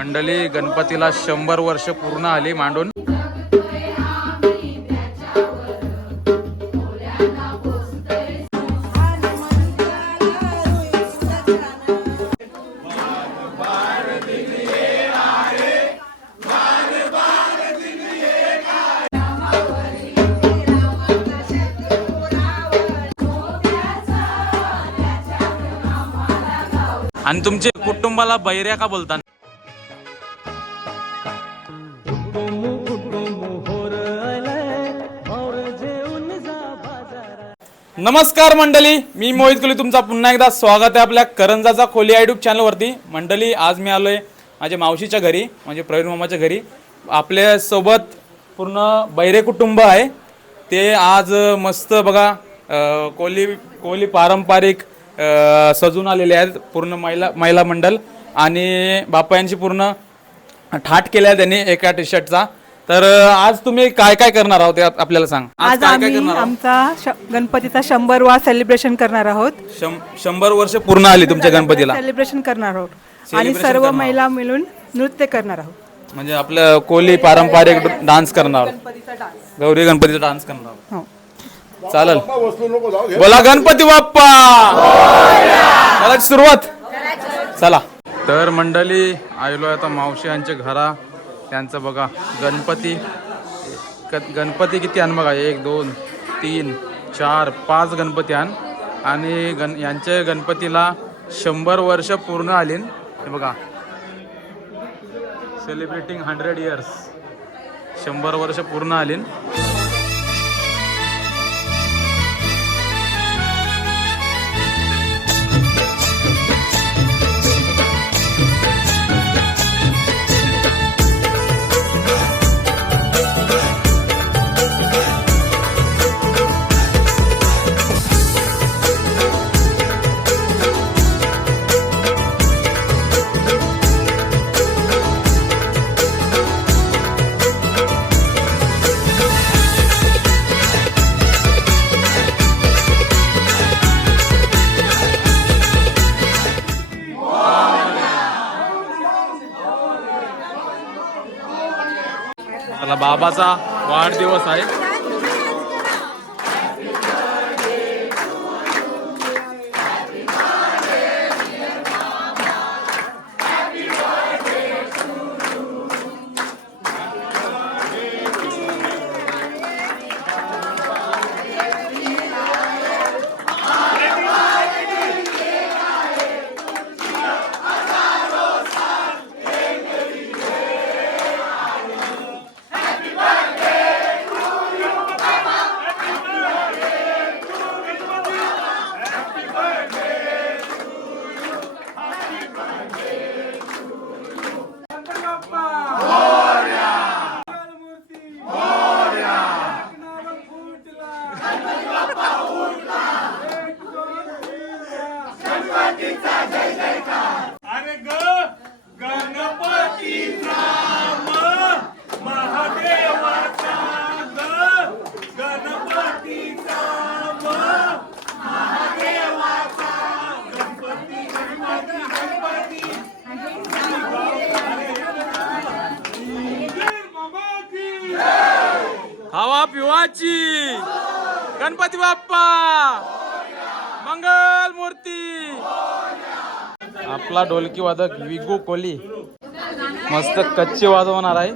मंडळी गणपतीला शंभर वर्ष पूर्ण आली मांडून. आणि तुमचे कुटुंबाला बैऱ्या का बोलतात? नमस्कार मंडळी मी मोहित कुली तुमचा पुन्हा एकदा स्वागत आहे आपल्या करंजाचा खोली युट्यूब चॅनलवरती मंडळी आज मी आलो आहे माझ्या मावशीच्या घरी म्हणजे प्रवीण मामाच्या घरी. आपल्यासोबत पूर्ण बैरे कुटुंब आहे. ते आज मस्त बघा कोली कोली पारंपरिक सजून आलेले आहेत पूर्ण महिला महिला मंडळ आणि बापा यांची पूर्ण ठाट केल्या त्यांनी एका टी शर्टचा तर आज तुम्ही काय काय करणार आहोत? आपल्याला सांग. आज काय काय आम्ही करणार आहोत? आमचा श- गणपतीचा शंभर वा सेलिब्रेशन करणार आहोत. शं- शंभर वर्ष पूर्ण आली तुमच्या गणपतीला. सेलिब्रेशन करणार आहोत. आणि Celebration सर्व करणार महिला मिळून नृत्य करणार आहोत. म्हणजे आपलं कोली पारंपरिक डान्स करणार आहोत. गणपतीचा डान्स. गौरी गणपतीचा डान्स करणार आहोत. हो. चालेल. बोला गणपती बाप्पा! चला सुरुवात. चला. तर मंडळी आयलो आता मावशी यांच्या घरा. त्यांचं बघा गणपती गणपती किती आण बघा एक दोन तीन चार पाच गणपती आण. आणि गण यांच्या गणपतीला शंभर वर्ष पूर्ण आली हे बघा. सेलिब्रेटिंग हंड्रेड इयर्स शंभर वर्ष पूर्ण आलीन. बाबाचा वाढदिवस आहे अरे ग गणपतीचा म महादेवाचा ग गणपतीचा म महादेवाचा गणपती गणपती गणपती मामा की हवा पिवाची बाप्पा! मंगल मूर्ती! आपला ढोलकी वादक विगू कोली मस्त कच्चे वाजवणार आहे.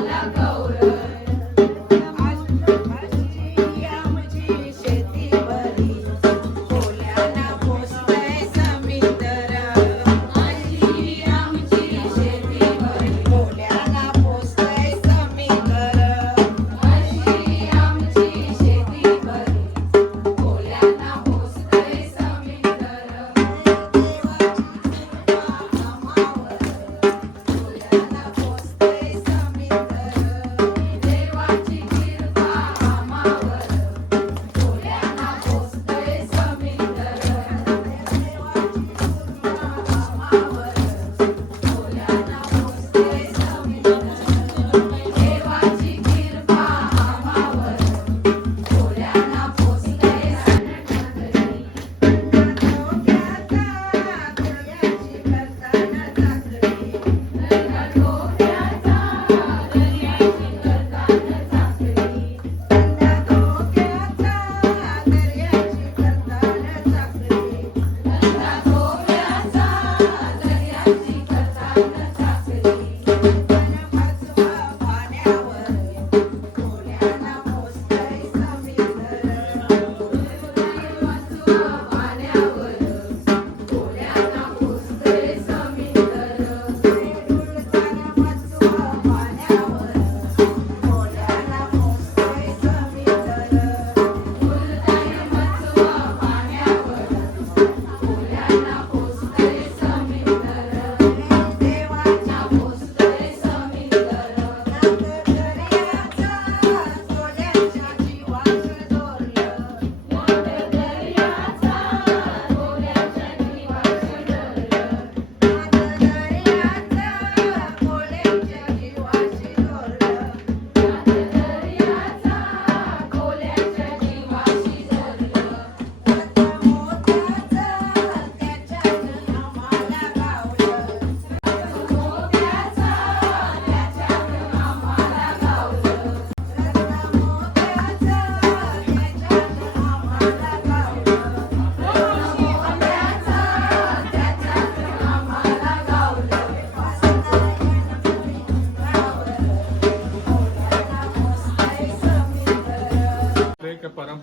एक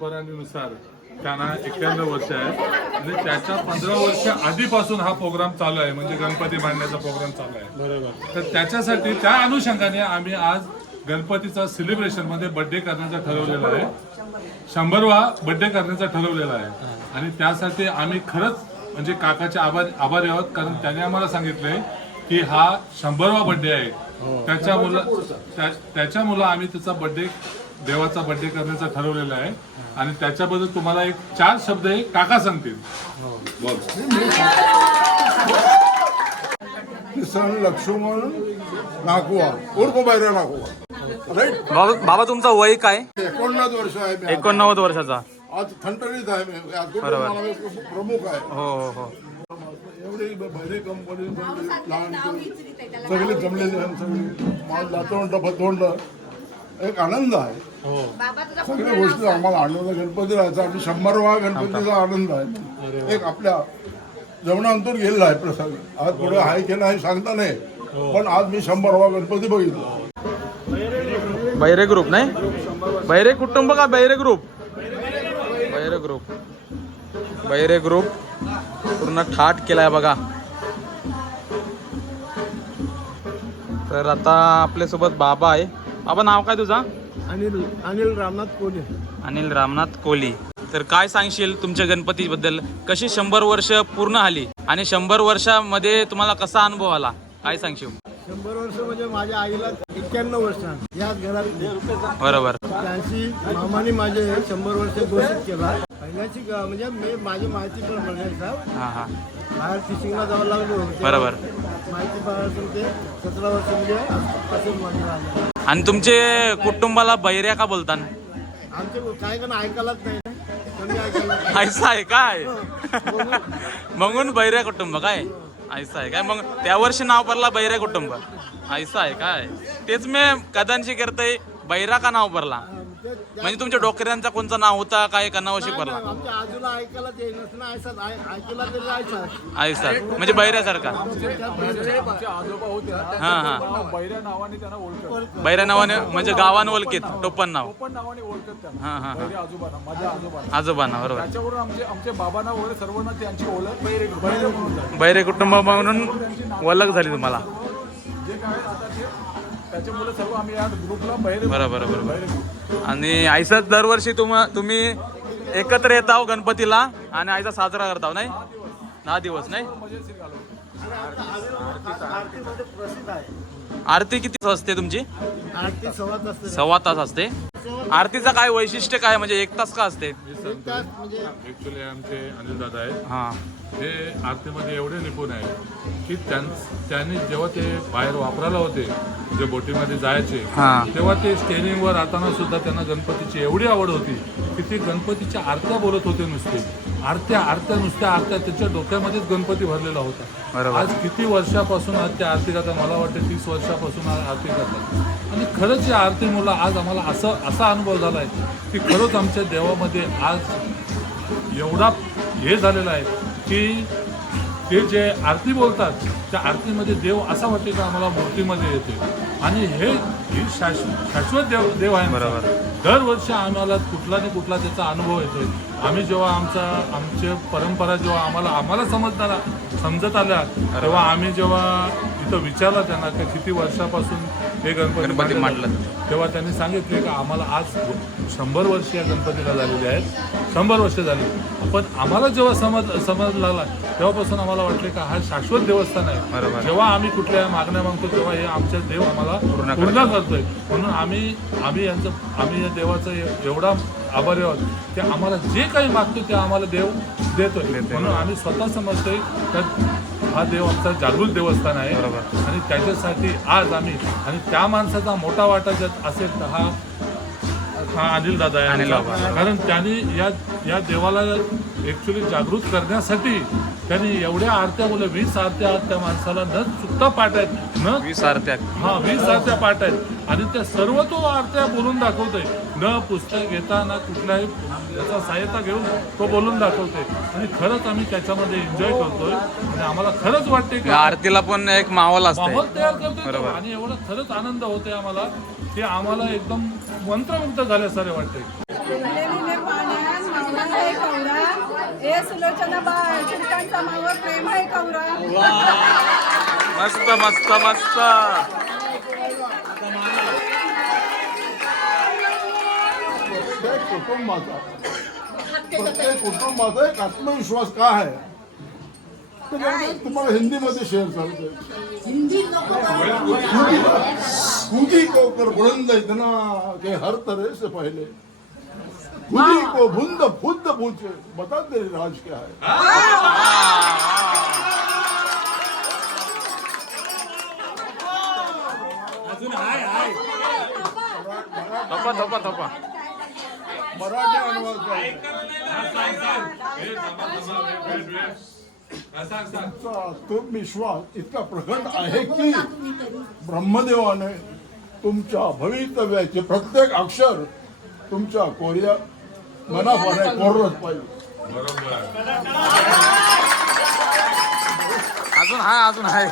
परंपरांनुसार त्यांना एक्क्याण्णव वर्ष आहे आणि त्याच्या पंधरा वर्ष आधीपासून हा प्रोग्राम चालू आहे. म्हणजे गणपती मांडण्याचा प्रोग्राम चालू आहे. बरोबर. तर त्याच्यासाठी त्या अनुषंगाने आम्ही आज गणपतीचा सेलिब्रेशनमध्ये बर्थडे करण्याचा ठरवलेला आहे. शंभरवा बर्थडे करण्याचा ठरवलेला आहे. आणि त्यासाठी आम्ही खरंच म्हणजे काकाचे आभार आभारी आहोत. कारण त्याने आम्हाला सांगितलंय की हा शंभरवा बर्थडे आहे. त्याच्या मुलं त्या- त्याच्या मुलं आम्ही त्याचा बर्थडे देवाचा बर्थडे करण्याचा ठरवलेला आहे. आणि त्याच्याबद्दल तुम्हाला एक चार शब्द हे काका सांगतील. किसन लक्ष्मण नाकुआ उर्फ बैरा नाकुआ राईट बाबा बाबा तुमचं वय काय? एकोणनव्वद वर्ष आहे मी. एकोणनव्वद वर्षाचा. आज थंटणीत आहे मी. आज कुठे बरोबर. मला एक प्रमुख आहे. हो हो हो. एवढी भैरी कंपनी लहान सगळे जमलेले सगळे. माझं फतोंड एक आनंद आहे. सगळ्या गोष्टी आम्हाला आनंद गणपती राहायचा आणि शंभरवा गणपतीचा आनंद आहे. एक आपल्या जेवणांतून गेलेला आहे प्रसंग. आज पुढे आहे की नाही सांगता नाही पण आज मी शंभरवा गणपती बघितला. बैरे ग्रुप नाही? बैरे कुटुंब का Baire group? Baire group. Baire group पूर्ण ठाट केलाय बघा. तर आता आपल्यासोबत बाबा आहे. बाबा नाव काय तुझा? अनिल अनिल रामनाथ कोल्हे अनिल रामनाथ कोहली तर काय सांगशील तुमच्या गणपतीबद्दल? कशी शंभर वर्ष पूर्ण आली आणि शंभर वर्षामध्ये तुम्हाला कसा अनुभव आला? काय सांगशील? शंभर वर्ष म्हणजे माझ्या आईला एक्क्याण्णव वर्ष याच घरात बरोबर. त्यांची मामाने माझे शंभर वर्ष घोषित केला. पहिल्याची म्हणजे मी माझी माहिती पण बघायचा हां हां. बाहेर टिचिंगला जावं लागलो बरोबर. माहिती ते सतरा वर्ष म्हणजे अस- आणि तुमचे कुटुंबाला बैऱ्या का बोलतात आमचे काय का ऐकायलाच नाही. ना. कमी ऐकायला. ऐसा आहे काय? म्हणून बैऱ्या कुटुंब काय? ऐसा आहे काय? मग त्या वर्षी नाव पडला बैऱ्या कुटुंब. ऐसा आहे काय? तेच मी कदांची करतोय बैरा का नाव पडला म्हणजे तुमच्या डोकऱ्यांचा कोणचं नाव होता काय का नाव शिकवला आमच्या आजूला ऐकायला ऐकायला म्हणजे बैऱ्यासारखा. हा हा. बैऱ्या नावाने त्यांना ओळखत बैऱ्या नावाने म्हणजे गावान ओळखीत टोपण नाव. पण नावाने ओळखत त्यांना हा हा हा. बैरे आजोबांना माझ्या आजोबांना. आजोबांना बरोबर. त्याच्यावरून आमचे आमचे बाबांना वगैरे सर्वांना त्यांची ओळख बैरे बैरे म्हणून. झाली बैरे कुटुंब म्हणून ओळख झाली तुम्हाला. जे काय आता ते त्याच्यामुळे सर्व आम्ही या ग्रुपला बैरे बरोबर बरोबर. आणि आईसाच दरवर्षी तुम तुम्ही एकत्र येत आहो गणपतीला आणि आईचा साजरा करताव नाही? दहा दिवस नाही? आरतीमध्ये प्रसिद्ध आहे आरती किती असते तुमची? आरती सवात असते. सव्वा तास असते. आरतीचं काय वैशिष्ट्य काय? म्हणजे एक तास का असते? म्हणजे आमचे अनिल दादा आहेत हा आरतीमध्ये एवढे निपुण आहे की त्यां त्यांनी जेव्हा ते बाहेर वापरायला होते जे बोटीमध्ये जायचे. तेव्हा ते स्टेरिंगवर राहताना सुद्धा त्यांना गणपतीची एवढी आवड होती की ते गणपतीच्या आरत्या बोलत होते नुसते आरत्या आरत्या नुसत्या आरत्या त्यांच्या डोक्यामध्येच गणपती भरलेला होता. आज किती वर्षापासून आज त्या आरती करतात मला वाटतं तीस वर्षापासून आज आरती करतात आणि खरंच या आरतीमुळं आज आम्हाला असं असा अनुभव झाला आहे की खरंच आमच्या देवामध्ये आज एवढा हे झालेला आहे की ते जे आरती बोलतात त्या आरतीमध्ये देव असा वाटते की आम्हाला मूर्तीमध्ये येते. आणि हे ही शाश्व- शाश्वत देव देव आहे बरोबर. दरवर्षी आम्हाला कुठला ना कुठला त्याचा अनुभव येतोय. आम्ही जेव्हा आमचा आमचे परंपरा जेव्हा आम्हाला आम्हाला समजणारा समजत आल्या तेव्हा आम्ही जेव्हा इथं विचारलं त्यांना की किती वर्षापासून हे गणपती मांडले. तेव्हा त्यांनी सांगितले की आम्हाला आज शंभर वर्ष या गणपतीला झालेली आहेत. शंभर वर्ष झाली. पण आम्हाला जेव्हा समज समज लागला तेव्हापासून आम्हाला वाटले का हा शाश्वत देवस्थान आहे. जेव्हा आम्ही कुठल्या मागण्या मागतो तेव्हा हे आमचे देव आम्हाला पूर्ण करतोय. म्हणून आम्ही आम्ही यांचं आम्ही या देवाचं एवढा आभारी आहोत की आम्हाला जे काही मागतो ते आम्हाला देव देतोय. म्हणून आम्ही स्वतः समजतोय तर हा देव आमचा जागृत देवस्थान आहे. बरोबर. आणि त्याच्यासाठी आज आम्ही आणि त्या माणसाचा मोठा वाटा ज्यात असेल तर हा हा अनिल दादा आहे अनिल आमचा. बाबा. कारण त्यांनी या या देवाला ऍक्च्युली जागृत करण्यासाठी त्यांनी एवढ्या आरत्या बोलल्या वीस आरत्या आहेत त्या माणसाला न चुकता पाठ आहेत न वीस आरत्या हा वीस आरत्या पाठ आहेत आणि त्या सर्व तो आरत्या बोलून दाखवतोय न पुस्तक घेता ना कुठल्याही याचा सहायता घेऊन तो बोलून दाखवतोय आणि खरंच आम्ही त्याच्यामध्ये एन्जॉय करतोय. आणि आम्हाला खरंच वाटते की आरतीला पण एक माहोल असते माहोल तयार तो. आणि एवढा खरंच आनंद होतोय आम्हाला की आम्हाला एकदम मंत्रमुग्ध झाल्यासारे वाटते हे सुलोचना प्रेम आहे मस्त मस्त मस्त. कुटुंबाचा प्रत्येक कुटुंबाचा एक आत्मविश्वास का आहे? तर म्हणजे तुम्हाला हिंदीमध्ये शेअर करते खुदी को कर बुलंद इतना के हर तरह से पहले. खुदी को बुंद खुद पूछे बता तेरे राज क्या है। थोपा थोपा थोपा. मराठी अनुवाद करते. तुमचा आत्मविश्वास इतका प्रकट आहे की ब्रह्मदेवाने तुमच्या भवितव्याचे प्रत्येक अक्षर तुमच्या कोरिया मनापाने कोरलंच पाहिजे. अजून हाय अजून हाय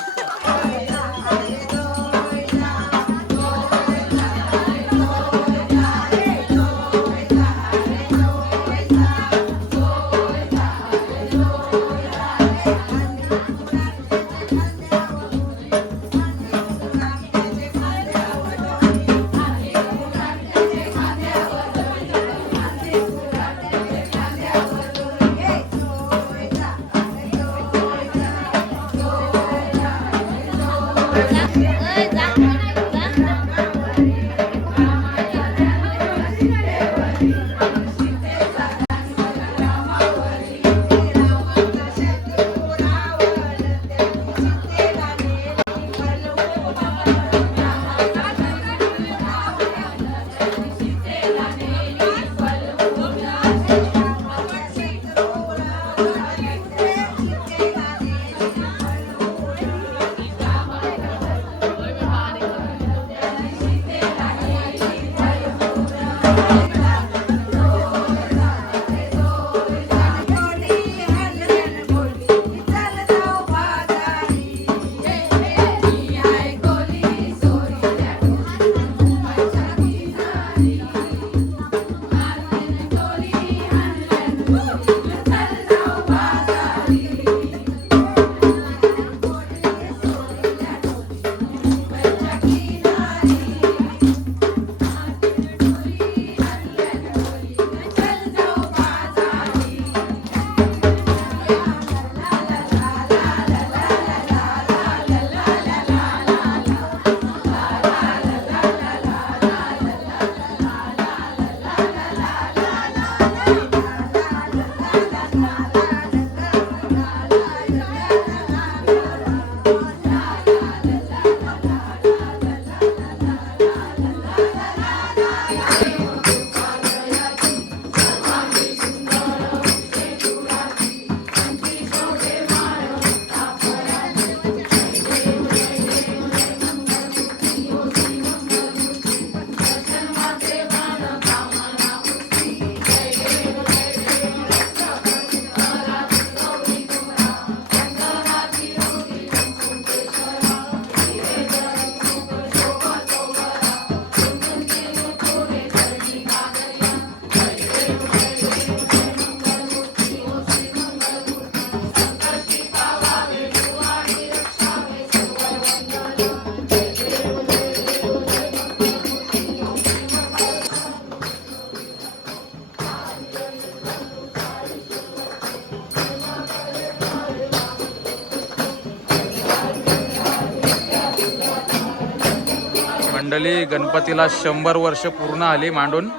मंडळी गणपतीला शंभर वर्ष पूर्ण आली मांडून.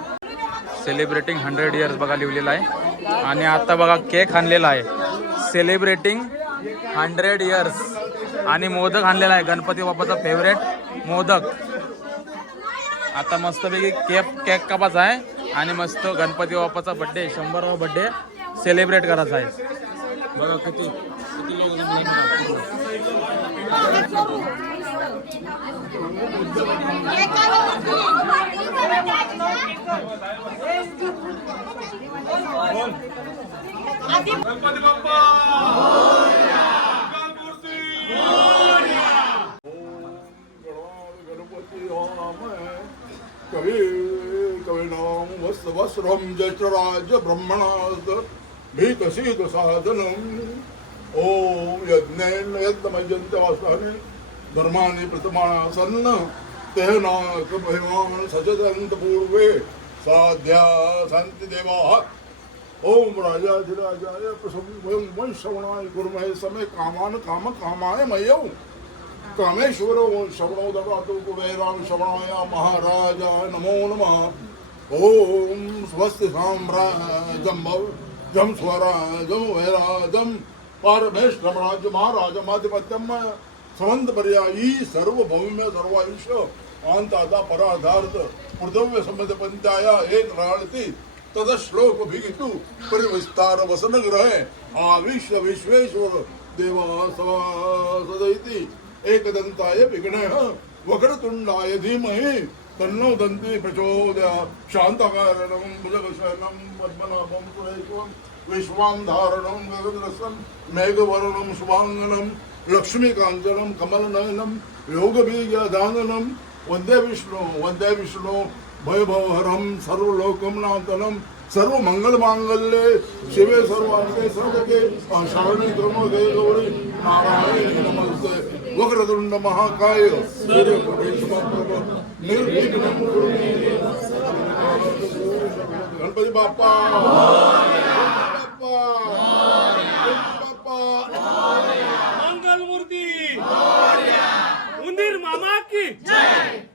सेलिब्रेटिंग हंड्रेड इयर्स बघा लिहिलेलं आहे. आणि आता बघा केक आणलेला आहे. सेलिब्रेटिंग हंड्रेड इयर्स आणि मोदक आणलेला आहे. गणपती बाप्पाचा फेवरेट मोदक. आता मस्तपैकी केक केक कापाचा आहे. आणि मस्त गणपती बाप्पाचा बड्डे शंभरवा बड्डे सेलिब्रेट करायचा आहे. बघा किती किती लोक गणपती बाप्पा! मंगलमूर्ती गणपती कवी कविनाम वस्त्र वस्त्रम जयराज ब्रह्मणाद भीकसीद साधनम ओम यज्ञेन यज्ञमयंत वासाने ધર્માની પ્રતમાસન્ન તેનાક ભયમાં સચદંત પૂર્વે સાધ્યા શાંતિ દેવા ઓમ રાજાધિરાજાય પ્રસભ્યમ વંશવણાય ગુરુમય સમે કામાન કામ કામાય મયૌ કામેશ્વરો શવણો દવાતુ કુબેરામ શવણાય મહારાજા નમો નમઃ ઓમ સ્વસ્તિ સામ્રાજમ ભવ જમ સ્વરાજમ વૈરાજમ પરમેશ્વર રાજમ મહારાજમ આધિપત્યમ संत पर्यायी सर्व भौम्य सर्वायुष्य अंतादा पराधार्थ पृथव्य समज पंचाया एक राळती तद श्लोक भिगितु परिविस्तार वसन ग्रहे आविश्व विश्वेश्वर देवा सदैति एकदंताय विघ्नः वक्रतुंडाय धीमहि तन्नो दन्ति प्रचोदया शान्तकारणं भुजगशयनं पद्मनाभं सुरेश्वरं विश्वां गगनरसं मेघवर्णं शुभाङ्गनं लक्ष्मीकाञ्चनं कमलनयनं योगबीजदाननं वन्दे विष्णु वन्दे विष्णु वैभवहरं सर्वलोकं नाथनं सर्वमङ्गलमाङ्गल्ये शिवे सर्वार्थे साधके शरणी त्र्यंबके गौरी नारायणी नमस्ते वक्रतुंड महाकाय सूर्यकोटि समप्रभ निर्विघ्नं कुरु मे देव. गणपती बाप्पा बाप्पा बाप्पा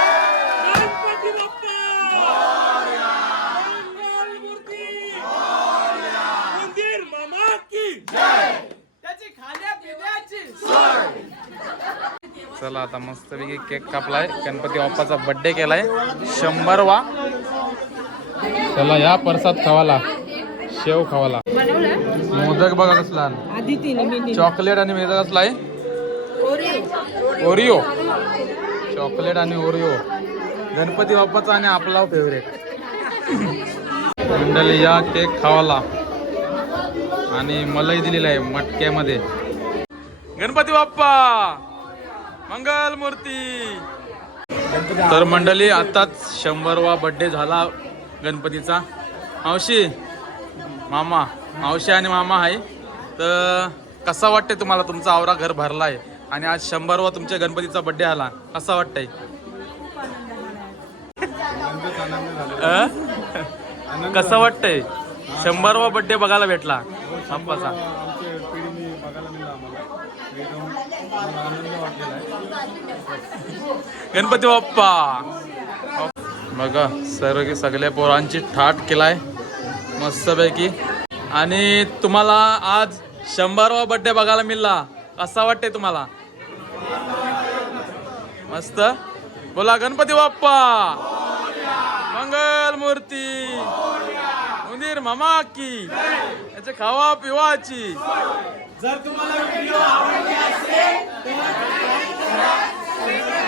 गणपती बाप्पा मंगलमूर्ती उंदीर मामा की त्याची खाण्या पिण्याची चला आता मस्तपैकी केक कापलाय. गणपती बाप्पाचा बर्थडे केलाय. शंभरवा. चला या परसाद खावाला. शेव खावाला. मोदक बघा कसला. चॉकलेट आणि मेदक कसला आहे? ओरिओ. चॉकलेट आणि ओरिओ. गणपती बाप्पाचा आणि आपला फेवरेट मंडळी या केक खावाला. आणि मलाई दिलेला आहे मटक्यामध्ये. गणपती बाप्पा! मंगल मूर्ती तर मंडळी आताच शंभरवा बड्डे झाला गणपतीचा. मावशी मामा मावशी आणि मामा आहे. तर कसा वाटतंय तुम्हाला तुमचा आवरा घर भरला आहे आणि आज शंभरवा तुमच्या गणपतीचा बड्डे आला. कसा वाटतंय? कसा वाटतंय? शंभरवा बड्डे बघायला भेटला. बाप्पाचा गणपती बाप्पा. बघा सर्व सगळ्या पोरांची ठाट केलाय. मस्तपैकी. आणि तुम्हाला आज शंभरवा बड्डे बघायला मिळाला. कसा वाटते तुम्हाला? मस्त. बोला गणपती बाप्पा. मंगल मूर्ती. उंदीर मामा की याचे खावा पिवाची. जर तुम्हाला व्हिडिओ आवडले असेल तर Fire!